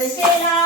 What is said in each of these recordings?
será.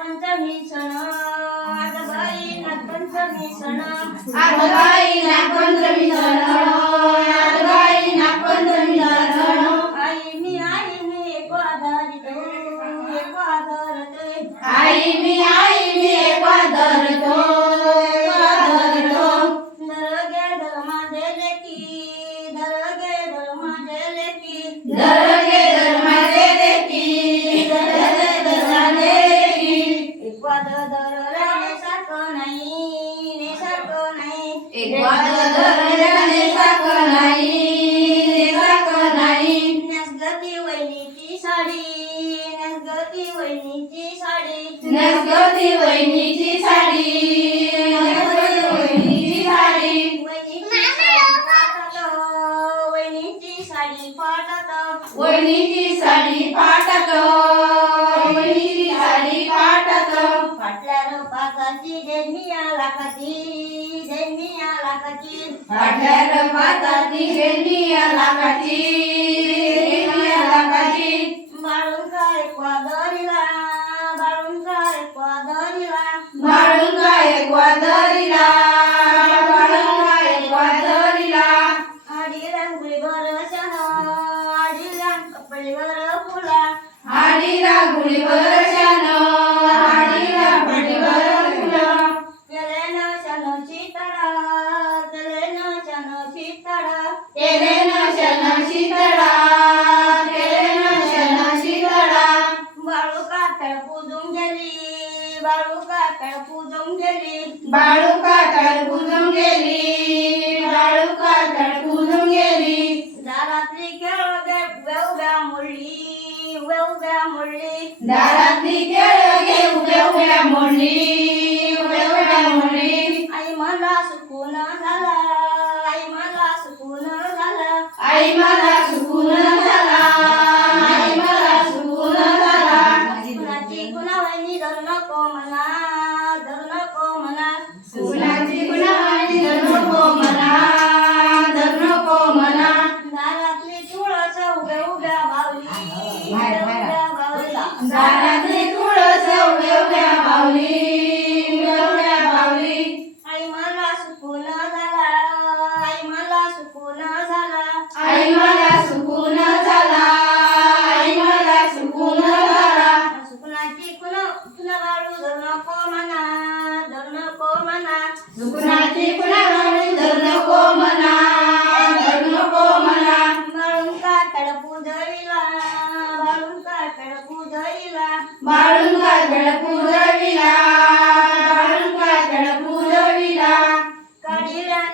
Panchami सण. पंचमी सण पंचमी सण. नसगती वहिनीची साडी नसगती वहिनीची साडी नसगती वहिनीची साडी वहिनीची साडी वहिनीची साडी फाटत वहिनीची पाठ्यार पाताती हे निया लागाची निया लागाची माळून काय पादा ಮುಳ್ಳಿ ಉವೆ ಉವೆ ಮುಳ್ಳಿ ದಾರಾತ್ನಿ ಕೆಳಗೆ ಉವೆ ಉವೆ ಮುಳ್ಳಿ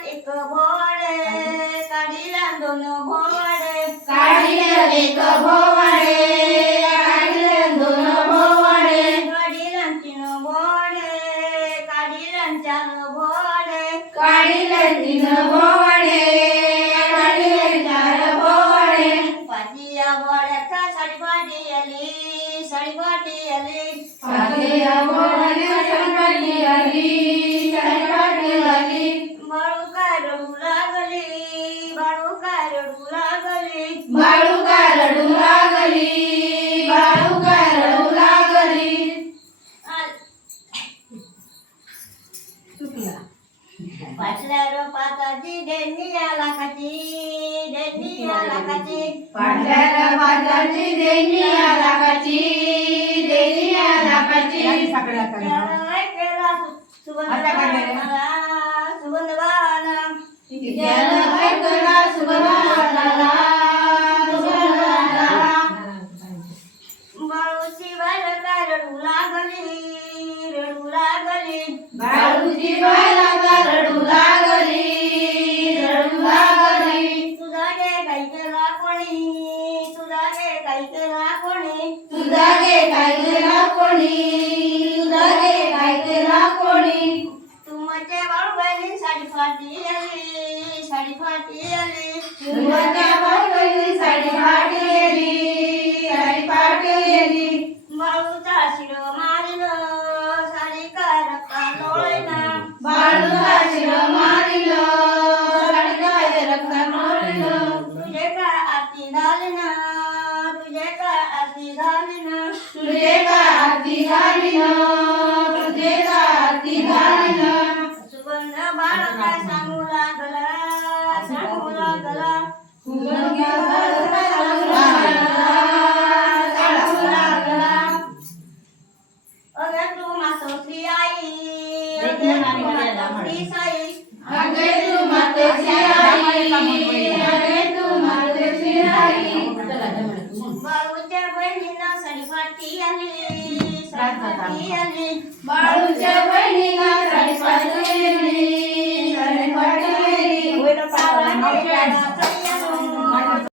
കടിലവയ്ക്ക് പോട് കടിലെന്തൊന്നു പോട് കടിലവയ്ക്ക് പോട് കടിലെന്തൊന്നു പോട് കടിലഞ്ചിനു പോട് കടിലഞ്ചു പോട് കടിലഞ്ചിനു പോട് കടിലഞ്ചു പോട് പതിയ പോടക്ക സടിപാടിയലി സടിപാടിയലി പതിയ പോടക്ക സടിപാടിയലി സടിപാടിയലി पाचल्या रोपाची देणी देणी या देणी देणी या लाखाची सगळ्या आली कुंभारच्या बायकोनी साडी फाटलेली साडी फाटलेली बाळूचा शिरो मारिलो साडी काय रक्ता लोळेना बाळूला शिर मारिलं साडी काय रक्त नोळलं तुझे काय आरती झाले ना तुझे काय आरती झाली ना तुझे का आरती झाली न तुझे का आरती झाली बाळूच्या बहिणीला साडी फाटलेली साडी सावळा